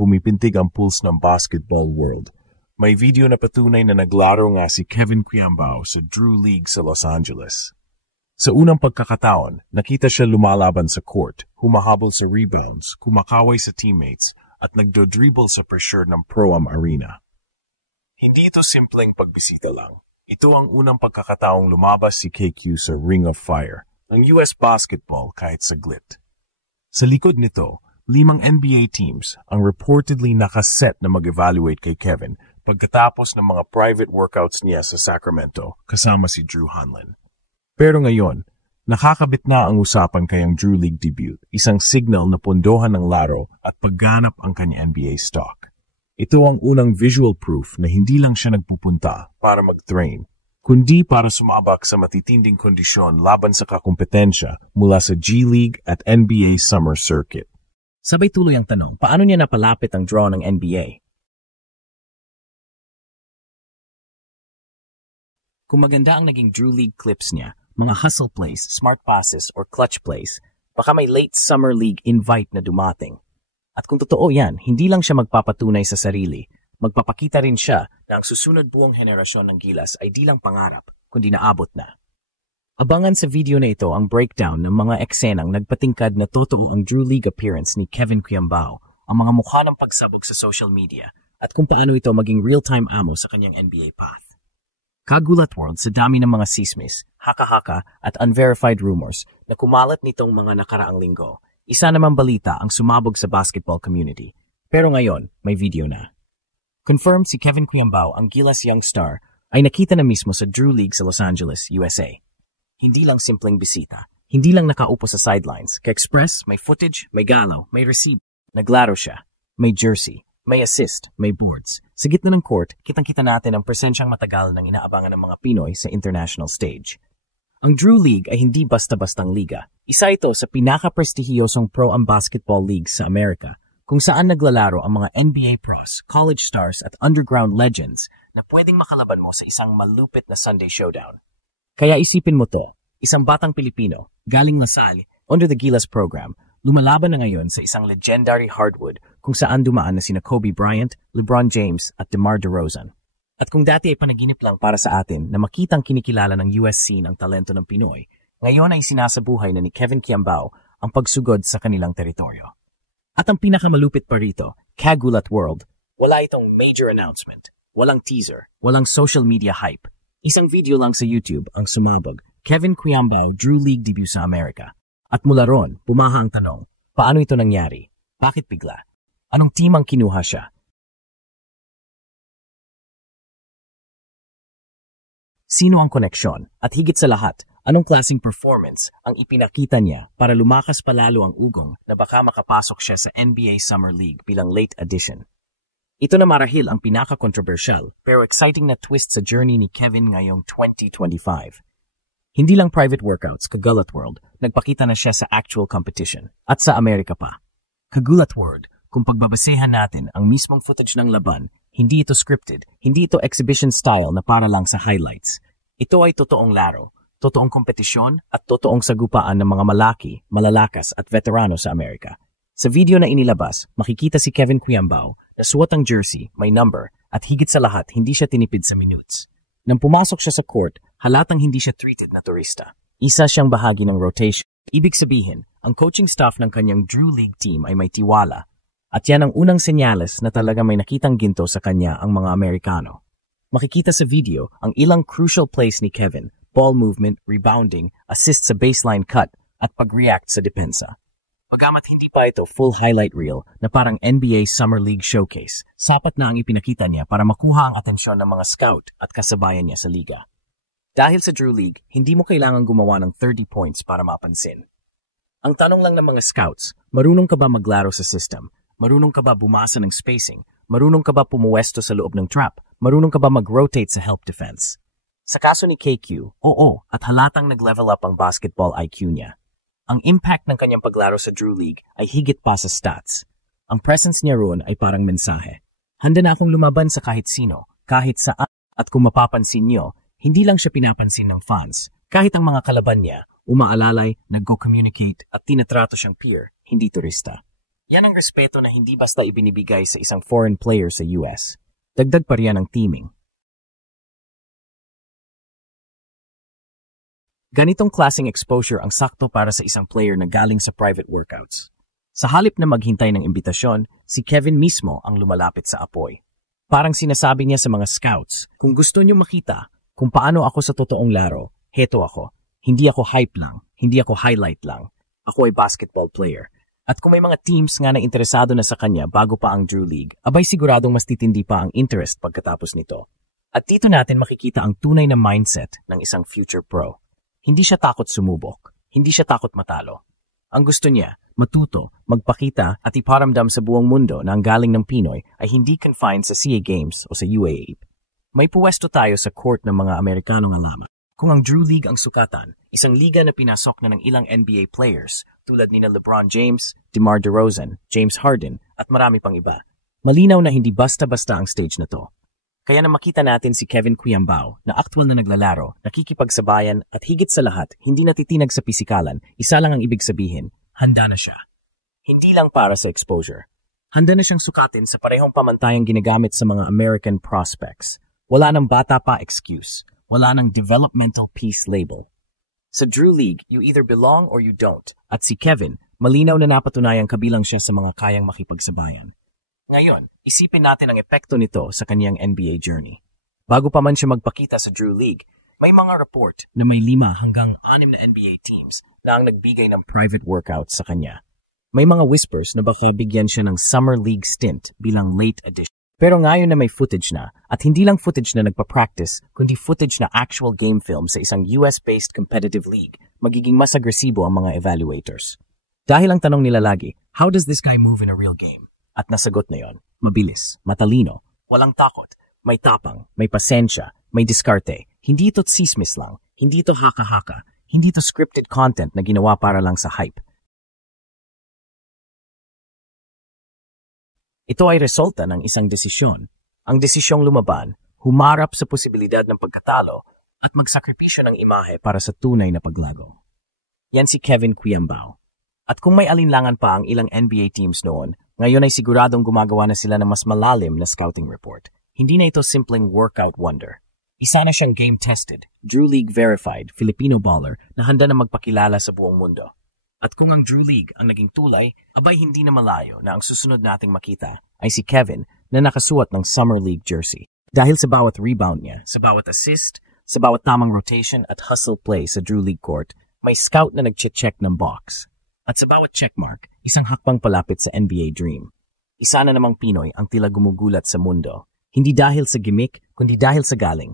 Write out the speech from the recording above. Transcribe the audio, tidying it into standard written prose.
pumipintig ang pulse ng basketball world. May video na patunay na naglaro nga si Kevin Quiambao sa Drew League sa Los Angeles. Sa unang pagkakataon, nakita siya lumalaban sa court, humahabol sa rebounds, kumakaway sa teammates, at nagdo-dribble sa pressure ng Pro-Am Arena. Hindi ito simpleng pagbisita lang. Ito ang unang pagkakataong lumabas si KQ sa Ring of Fire, ng US basketball kahit saglit. Sa likod nito, 5 NBA teams ang reportedly nakaset na mag-evaluate kay Kevin pagkatapos ng mga private workouts niya sa Sacramento kasama si Drew Hanlen. Pero ngayon, nakakabit na ang usapan kayang Drew League debut, isang signal na pondohan ng laro at pagganap ang kanya NBA stock. Ito ang unang visual proof na hindi lang siya nagpupunta para mag-train, kundi para sumabak sa matitinding kondisyon laban sa kakumpetensya mula sa G League at NBA Summer Circuit. Sabay tuloy ang tanong, paano niya napalapit ang draw ng NBA? Kung maganda ang naging Drew League clips niya, mga hustle plays, smart passes, or clutch plays, baka may late summer league invite na dumating. At kung totoo yan, hindi lang siya magpapatunay sa sarili, magpapakita rin siya na ang susunod buong henerasyon ng Gilas ay di lang pangarap, kundi naabot na. Abangan sa video na ito ang breakdown ng mga eksenang nagpatingkad na totoo ang Drew League appearance ni Kevin Quiambao, ang mga mukha ng pagsabog sa social media, at kung paano ito maging real-time ammo sa kanyang NBA path. Kagulat world sa dami ng mga sismis, haka-haka at unverified rumors na kumalat nitong mga nakaraang linggo. Isa namang balita ang sumabog sa basketball community. Pero ngayon, may video na. Confirmed si Kevin Quiambao, ang Gilas young star, ay nakita na mismo sa Drew League sa Los Angeles, USA. Hindi lang simpleng bisita, hindi lang nakaupo sa sidelines. Ka-express, may footage, may galaw, may receipt. Naglaro siya, may jersey, may assist, may boards. Sa gitna ng court, kitang-kita natin ang presensyang matagal ng inaabangan ng mga Pinoy sa international stage. Ang Drew League ay hindi basta-bastang liga. Isa ito sa pinaka-prestihiyosong pro-am basketball leagues sa Amerika, kung saan naglalaro ang mga NBA pros, college stars at underground legends na pwedeng makalaban mo sa isang malupit na Sunday showdown. Kaya isipin mo to, isang batang Pilipino, galing Lasal, under the Gilas program, lumalaban na ngayon sa isang legendary hardwood kung saan dumaan na sina Kobe Bryant, LeBron James at DeMar DeRozan. At kung dati ay panaginip lang para sa atin na makitang kinikilala ng US scene ang talento ng Pinoy, ngayon ay sinasabuhay na ni Kevin Quiambao ang pagsugod sa kanilang teritoryo. At ang pinakamalupit pa rito, Kagulat World, wala itong major announcement, walang teaser, walang social media hype. Isang video lang sa YouTube ang sumabog, Kevin Quiambao Drew League debut sa Amerika. At mula ron, pumaha ang tanong, paano ito nangyari? Bakit bigla? Anong team ang kinuha siya? Sino ang koneksyon? At higit sa lahat, anong klaseng performance ang ipinakita niya para lumakas palalo ang ugong na baka makapasok siya sa NBA Summer League bilang late addition? Ito na marahil ang pinaka-controversial pero exciting na twist sa journey ni Kevin ngayong 2025. Hindi lang private workouts, Kagulat World, nagpakita na siya sa actual competition. At sa Amerika pa. Kagulat World, kung pagbabasehan natin ang mismong footage ng laban, hindi ito scripted, hindi ito exhibition style na para lang sa highlights. Ito ay totoong laro, totoong kompetisyon at totoong sagupaan ng mga malaki, malalakas at veterano sa Amerika. Sa video na inilabas, makikita si Kevin Quiambao na suot ang jersey, may number, at higit sa lahat, hindi siya tinipid sa minutes. Nang pumasok siya sa court, halatang hindi siya treated na turista. Isa siyang bahagi ng rotation. Ibig sabihin, ang coaching staff ng kanyang Drew League team ay may tiwala. At yan ang unang senyales na talaga may nakitang ginto sa kanya ang mga Amerikano. Makikita sa video ang ilang crucial plays ni Kevin, ball movement, rebounding, assist sa baseline cut, at pag-react sa depensa. Bagamat hindi pa ito full highlight reel na parang NBA Summer League showcase, sapat na ang ipinakita niya para makuha ang atensyon ng mga scout at kasabayan niya sa liga. Dahil sa Drew League, hindi mo kailangang gumawa ng 30 points para mapansin. Ang tanong lang ng mga scouts, marunong ka ba maglaro sa system? Marunong ka ba bumasa ng spacing? Marunong ka ba pumuwesto sa loob ng trap? Marunong ka ba mag-rotate sa help defense? Sa kaso ni KQ, oo, at halatang nag-level up ang basketball IQ niya. Ang impact ng kanyang paglaro sa Drew League ay higit pa sa stats. Ang presence niya roon ay parang mensahe. Handa na akong lumaban sa kahit sino, kahit saan. At kung mapapansin niyo, hindi lang siya pinapansin ng fans. Kahit ang mga kalaban niya, umaalalay, nag-go-communicate at tinatrato siyang peer, hindi turista. Yan ang respeto na hindi basta ibinibigay sa isang foreign player sa US. Dagdag pa riyan ang teaming. Ganitong klaseng exposure ang sakto para sa isang player na galing sa private workouts. Sa halip na maghintay ng imbitasyon, si Kevin mismo ang lumalapit sa apoy. Parang sinasabi niya sa mga scouts, kung gusto niyo makita kung paano ako sa totoong laro, heto ako. Hindi ako hype lang, hindi ako highlight lang. Ako ay basketball player. At kung may mga teams nga na interesado na sa kanya bago pa ang Drew League, abay siguradong mas titindi pa ang interest pagkatapos nito. At dito natin makikita ang tunay na mindset ng isang future pro. Hindi siya takot sumubok. Hindi siya takot matalo. Ang gusto niya, matuto, magpakita at iparamdam sa buong mundo na ang galing ng Pinoy ay hindi confined sa SEA Games o sa UAAP. May puwesto tayo sa court ng mga Amerikanong alaman. Kung ang Drew League ang sukatan, isang liga na pinasok na ng ilang NBA players tulad ni LeBron James, DeMar DeRozan, James Harden at marami pang iba. Malinaw na hindi basta-basta ang stage na to. Kaya na makita natin si Kevin Kuyambao na aktwal na naglalaro, nakikipagsabayan at higit sa lahat, hindi natitinag sa pisikalan, isa lang ang ibig sabihin, handa na siya. Hindi lang para sa exposure. Handa na siyang sukatin sa parehong pamantayang ginagamit sa mga American prospects. Wala nang bata pa excuse. Wala nang developmental piece label. Sa Drew League, you either belong or you don't. At si Kevin, malinaw na napatunayang kabilang siya sa mga kayang makipagsabayan. Ngayon, isipin natin ang epekto nito sa kanyang NBA journey. Bago pa man siya magpakita sa Drew League, may mga report na may 5 hanggang 6 na NBA teams na ang nagbigay ng private workouts sa kanya. May mga whispers na baka bigyan siya ng Summer League stint bilang late addition. Pero ngayon na may footage na, at hindi lang footage na nagpa-practice, kundi footage na actual game film sa isang US-based competitive league, magiging mas agresibo ang mga evaluators. Dahil ang tanong nila lagi, how does this guy move in a real game? At nasagot na yon, mabilis, matalino, walang takot, may tapang, may pasensya, may diskarte. Hindi ito tsismis lang, hindi ito haka-haka, hindi ito scripted content na ginawa para lang sa hype. Ito ay resulta ng isang desisyon. Ang desisyong lumaban, humarap sa posibilidad ng pagkatalo at magsakripisyo ng imahe para sa tunay na paglago. Yan si Kevin Kuyambao. At kung may alinlangan pa ang ilang NBA teams noon, ngayon ay siguradong gumagawa na sila ng mas malalim na scouting report. Hindi na ito simpleng workout wonder. Isa na siyang game-tested, Drew League verified Filipino baller na handa na magpakilala sa buong mundo. At kung ang Drew League ang naging tulay, abay hindi na malayo na ang susunod nating makita ay si Kevin na nakasuot ng Summer League jersey. Dahil sa bawat rebound niya, sa bawat assist, sa bawat tamang rotation at hustle play sa Drew League court, may scout na nag-check ng box. At sa bawat checkmark, isang hakbang palapit sa NBA dream. Isa na namang Pinoy ang tila gumugulat sa mundo. Hindi dahil sa gimmick, kundi dahil sa galing.